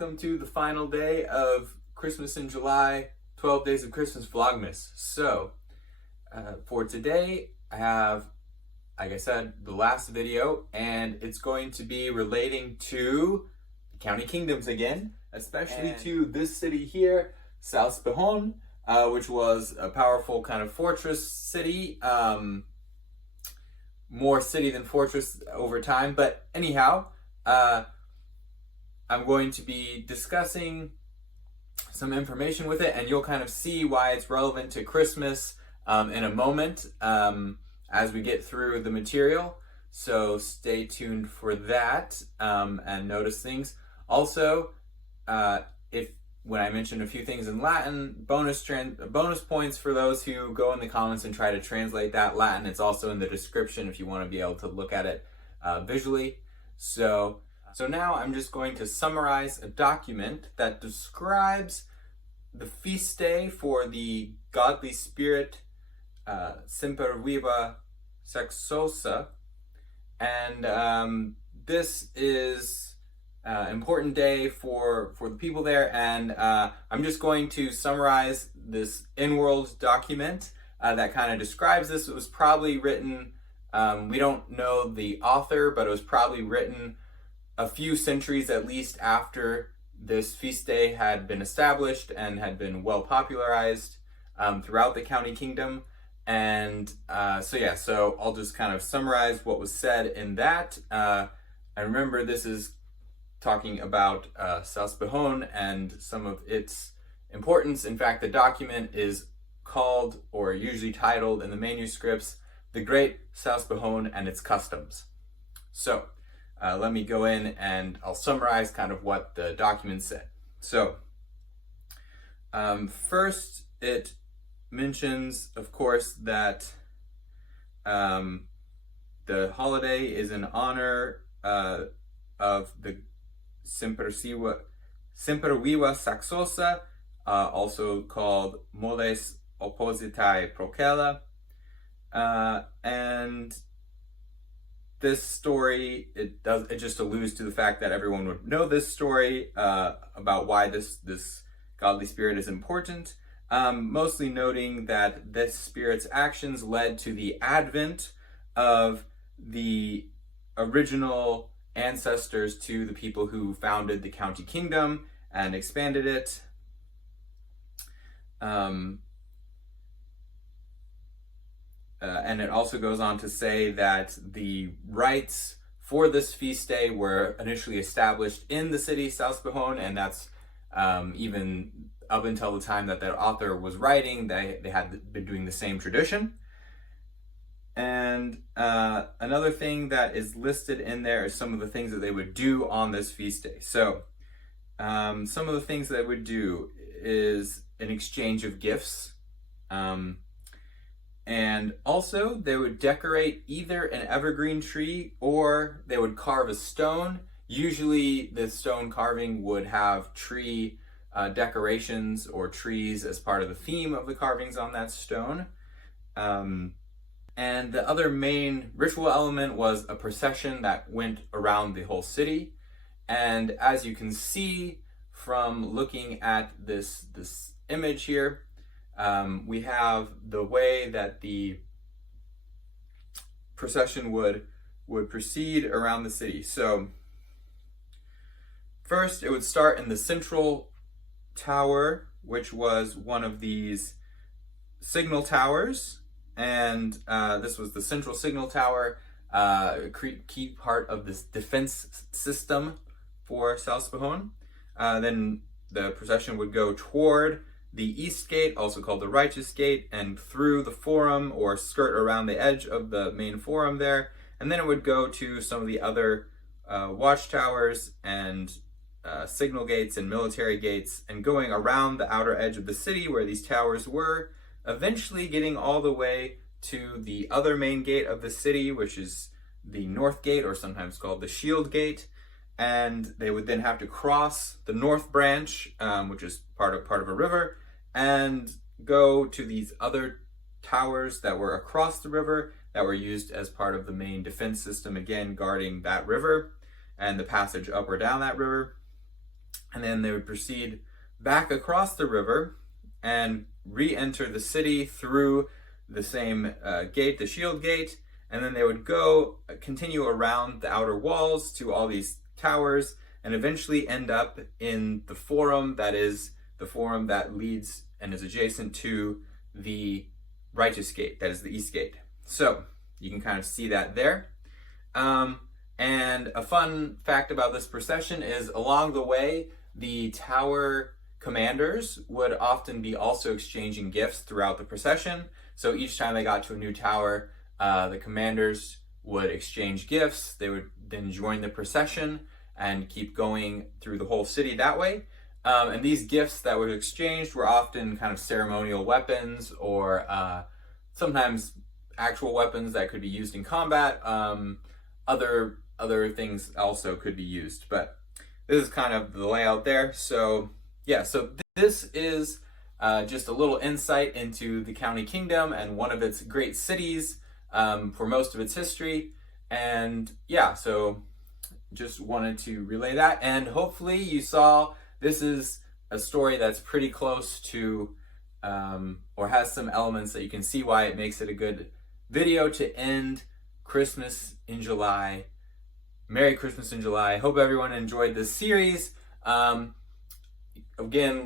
welcome to the final day of Christmas in July, 12 Days of Christmas Vlogmas. So, for today, I have, like I said, the last video, and it's going to be relating to the county kingdoms again, especially to this city here, Salspihon, which was a powerful kind of fortress city, more city than fortress over time, but anyhow, I'm going to be discussing some information with it, and you'll kind of see why it's relevant to Christmas in a moment as we get through the material. So stay tuned for that and notice things. Also, when I mentioned a few things in Latin, bonus points for those who go in the comments and try to translate that Latin. It's also in the description if you want to be able to look at it visually. So now I'm just going to summarize a document that describes the feast day for the godly spirit Semperviva Saxosa, and this is an important day for the people there, and I'm just going to summarize this in-world document that kind of describes this. It was probably written, we don't know the author, but it was probably written a few centuries at least after this feast day had been established and had been well popularized throughout the county kingdom. And so I'll just kind of summarize what was said in that. And remember, this is talking about Salspihon and some of its importance. In fact, the document is called, or usually titled in the manuscripts, The Great Salspihon and Its Customs. So let me go in and I'll summarize kind of what the document said. So first it mentions, of course, that the holiday is in honor of the Semperviva Saxosa, also called Molles Oppisitae Procella, and this story, it just alludes to the fact that everyone would know this story about why this godly spirit is important, mostly noting that this spirit's actions led to the advent of the original ancestors to the people who founded the county kingdom and expanded it. And it also goes on to say that the rites for this feast day were initially established in the city Salspihon, and that's even up until the time that the author was writing, they had been doing the same tradition. And another thing that is listed in there is some of the things that they would do on this feast day. So some of the things they would do is an exchange of gifts. And also they would decorate either an evergreen tree or they would carve a stone. Usually the stone carving would have tree decorations or trees as part of the theme of the carvings on that stone. And the other main ritual element was a procession that went around the whole city. And as you can see from looking at this image here, we have the way that the procession would proceed around the city. So first it would start in the central tower, which was one of these signal towers, and this was the central signal tower, key part of this defense system for Salspihon. Then the procession would go toward the east gate, also called the righteous gate, and through the forum or skirt around the edge of the main forum there, and then it would go to some of the other watchtowers and signal gates and military gates, and going around the outer edge of the city where these towers were, eventually getting all the way to the other main gate of the city, which is the north gate, or sometimes called the shield gate. And they would then have to cross the north branch, which is part of a river, and go to these other towers that were across the river that were used as part of the main defense system, again guarding that river and the passage up or down that river. and then they would proceed back across the river and re-enter the city through the same gate, the shield gate, and then they would continue around the outer walls to all these towers, and eventually end up in the forum, that is the forum that leads and is adjacent to the righteous gate, that is the east gate. So you can kind of see that there. And a fun fact about this procession is along the way, the tower commanders would often be also exchanging gifts throughout the procession. So each time they got to a new tower, the commanders would exchange gifts. They would then join the procession and keep going through the whole city that way. And these gifts that were exchanged were often kind of ceremonial weapons, or sometimes actual weapons that could be used in combat. Other things also could be used, but this is kind of the layout there. So yeah, so this is just a little insight into the county kingdom and one of its great cities for most of its history. And yeah, so just wanted to relay that, and hopefully you saw this is a story that's pretty close to or has some elements that you can see why it makes it a good video to end Christmas in July. Merry Christmas in July. Hope everyone enjoyed this series. Again,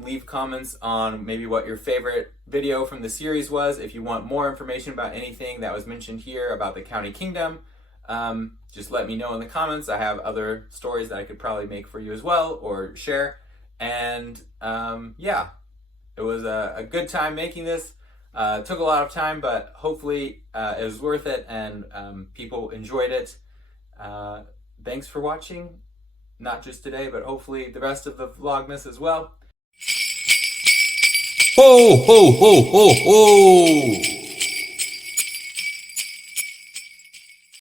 leave comments on maybe what your favorite video from the series was. If you want more information about anything that was mentioned here about the county kingdom, just let me know in the comments. I have other stories that I could probably make for you as well, or share. And yeah, it was a good time making this. It took a lot of time, but hopefully it was worth it, and people enjoyed it. Thanks for watching, not just today, but hopefully the rest of the Vlogmas as well. Ho, ho, ho, ho, ho!